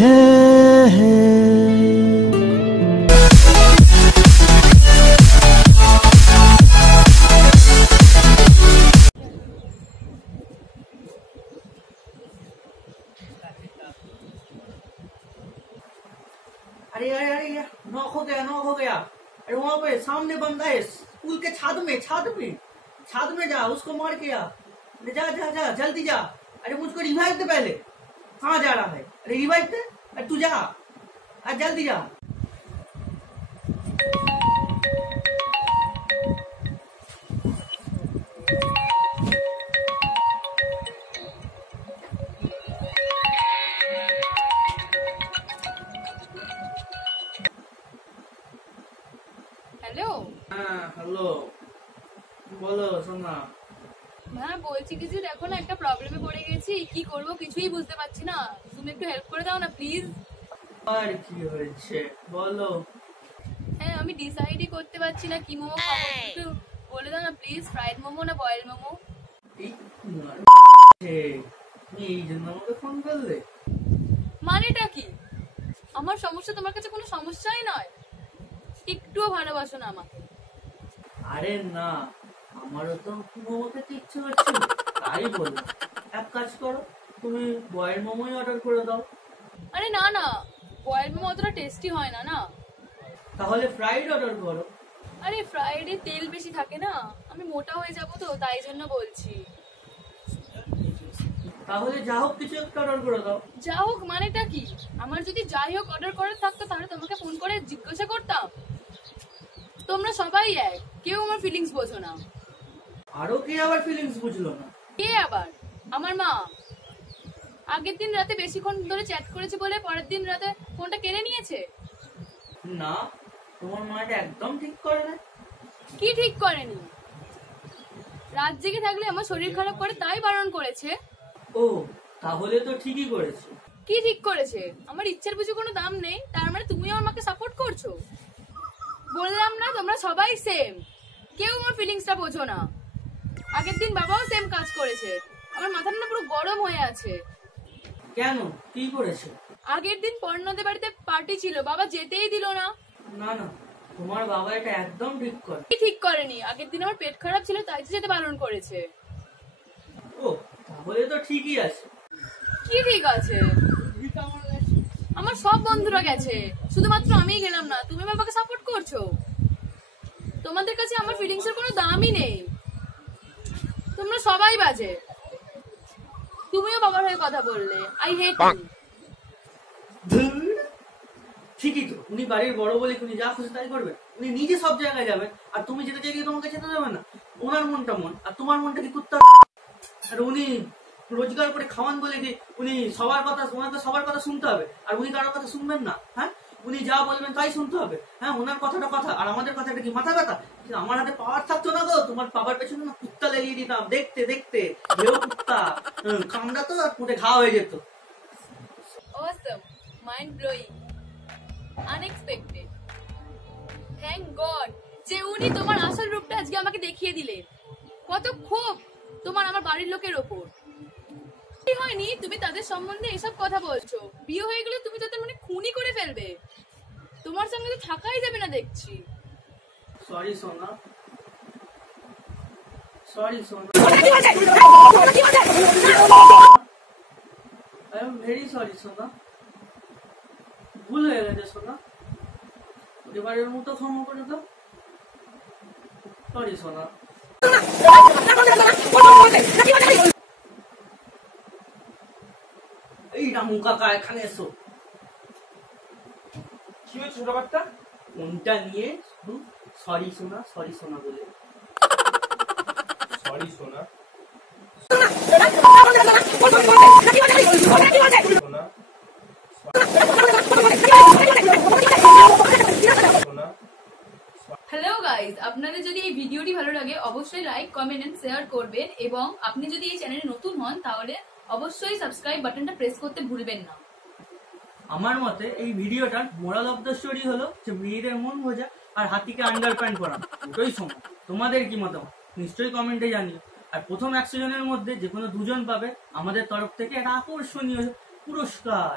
अरे अरे अरे यार, नॉक हो गया। अरे वहाँ पे सामने बंदा है, स्कूल के छाद में जा, उसको मार के आ। जा जल्दी जा। अरे मुझको रिवाइव दे पहले। कहाँ जा रहा है? अरे रिवाइव दे। अरे तू जा, अरे जल्दी जा। হ্যালো। হ্যাঁ হ্যালো, বলো সোনা। হ্যাঁ বলছি কি যে দেখো না, একটা প্রবলেমে পড়ে গেছি, কি করব কিছুই বুঝতে পারছি না, তুমি একটু হেল্প করে দাও না প্লিজ। আর কি হয়েছে বলো। হ্যাঁ আমি ডিসাইডই করতে পারছি না কি মোমো খাবো, একটু বলে দাও না প্লিজ, ফ্রাইড মোমো না বয়েল মোমো। তুমি এই জন্য আমাকে ফোন করলে? মানেটা কি? আমার সমস্যা তোমার কাছে কোনো সমস্যাই নয়, একটুও ভালোবাসো না আমাকে। আরে না, আমারও তো মোমো খেতে ইচ্ছে হচ্ছে, তাই বললাম। এক কাজ করো, তুমি বয়েল মোমোই অর্ডার করে দাও। আরে না না, বয়েল মোমো অতটা টেস্টি হয় না। তাহলে ফ্রাইড অর্ডার করো। আরে ফ্রাইডে তেল বেশি থাকে না, আমি মোটা হয়ে যাবো তো, তাই জন্য বলছি। তাহলে যা হোক কিছু একটা অর্ডার করে দাও। যা হোক মানেটা কি? আমার যদি যাই হোক অর্ডার করার থাকতো তাহলে তোমাকে ফোন করে জিজ্ঞাসা করতাম। তোমরা সবাই এক, কেউ আমার ফিলিংস বোঝো না। আরো কে আবার ফিলিংস বুঝলো না? কে আবার? আমার মা। আগের দিন রাতে বেশিক্ষণ ধরে চ্যাট করেছে বলে পরের দিন রাতে ফোনটা কেড়ে নিয়েছে। না, তোমার মাটা একদম ঠিক করে না। কি ঠিক করেনি? রাত জেগে থাকলে আমার শরীর খারাপ করে, তাই বারণ করেছে। ও, তাহলে তো ঠিকই করেছে। কি ঠিক করেছে? আমার ইচ্ছার বুঝি কোনো দাম নেই, তার মানে তুমি আমার মাকে সাপোর্ট করছো? বললাম না তোমরা সবাই সেম, কেউ আমার ফিলিংসটা বোঝো না। আগের দিন বাবাও সেম কাজ করেছে, আমার মাথাটা না পুরো গরম হয়ে আছে। কেন, কি করেছে? আগের দিন পর্ণদের বাড়িতে পার্টি ছিল, বাবা যেতেই দিল না। না না, তোমার বাবা এটা একদম ঠিক করে। কি ঠিক করেনি? আগের দিন আমার পেট খারাপ ছিল, তাই তো যেতে বারণ করেছে। ও, তাহলে তো ঠিকই আছে। কি ঠিক আছে? আমার সব বন্ধুরা গেছে, শুধুমাত্র আমিই গেলাম না। তুমি বাবাকে সাপোর্ট করছো। তোমাদের কাছে আমার ফিলিংস এর কোনো দামই নেই, তোমরা সবাই বাজে। তুমিও বাবার হয়ে কথা বললে, আই হেট ইউ। ঠিকই তো, উনি বাড়ির বড় বলে উনি যা খুশি তাই করবে। উনি নিজে সব জায়গায় যাবেন, আর তুমি যেতে চাইলে তোমাকে যেতে দেবে না। ওনার মনটা মন, আর তোমার মনটা কি কুত্তা। আর উনি রোজগার করে খাওয়ান বলে কি উনি সবার কথা, ওনাকে সবার কথা শুনতে হবে, আর উনি কারোর কথা শুনবেন না? হ্যাঁ, উনি যা বলবেন তাই শুনতে হবে। হ্যাঁ, ওনার কথাটা কথা, আর আমাদের কথাটা কি মাথা ব্যথা? আমার হাতে পাওয়ার থাকতো না গো, তোমার বাবার পেছনে না কুত্তা লেগিয়ে দিতাম, দেখতে দেখতে ঢেউ কুত্তা কামড়াতো আর পুঁটে ঘা হয়ে যেত। Awesome, mind blowing, unexpected. Thank God যে উনি তোমার আসল রূপটা আজকে আমাকে দেখিয়ে দিলেন। কত ক্ষোভ তোমার আমার বাড়ির লোকের ওপর। কি হয়নি তুমি তাদের সম্বন্ধে এসব কথা বলছো? বিয়ে হয়ে গেলে তুমি তাদের মানে খুনি করে ফেলবে। তোমার সঙ্গে তো থাকাই যাবে না দেখছি। সরি সোনা, সরি সোনা, আই এম ভেরি সরি সোনা। ভুল হয়ে গেছে সোনা, এবারের মতো ক্ষমা করে দাও। সরি সোনা। এই রামু কাকা, এখানে এসো। কি হয়েছে ছোট বাচ্চা? ফোনটা নিয়ে শুধু সরি সোনা, সরি সোনা বলে। সরি সোনা, হ্যালো গাইজ, আপনাদের যদি এই ভিডিওটি ভালো লাগে অবশ্যই লাইক, কমেন্ট এন্ড শেয়ার করবেন, এবং আপনি যদি এই চ্যানেলে নতুন হন তাহলে অবশ্যই সাবস্ক্রাইব বাটনটা প্রেস করতে ভুলবেন না। আমার মতে এই ভিডিওটার মোরাল অফ দ্য স্টোরি হলো যে মেয়েদের মন বোঝা আর হাতিকে আন্ডার প্যান্ট পরানো দুটোই সমান। তোমাদের কি মতামত নিশ্চয়ই কমেন্টে জানিও। আর প্রথম 100 জনের মধ্যে যে কোনো 2 জন পাবে আমাদের তরফ থেকে একটা আকর্ষণীয় পুরস্কার।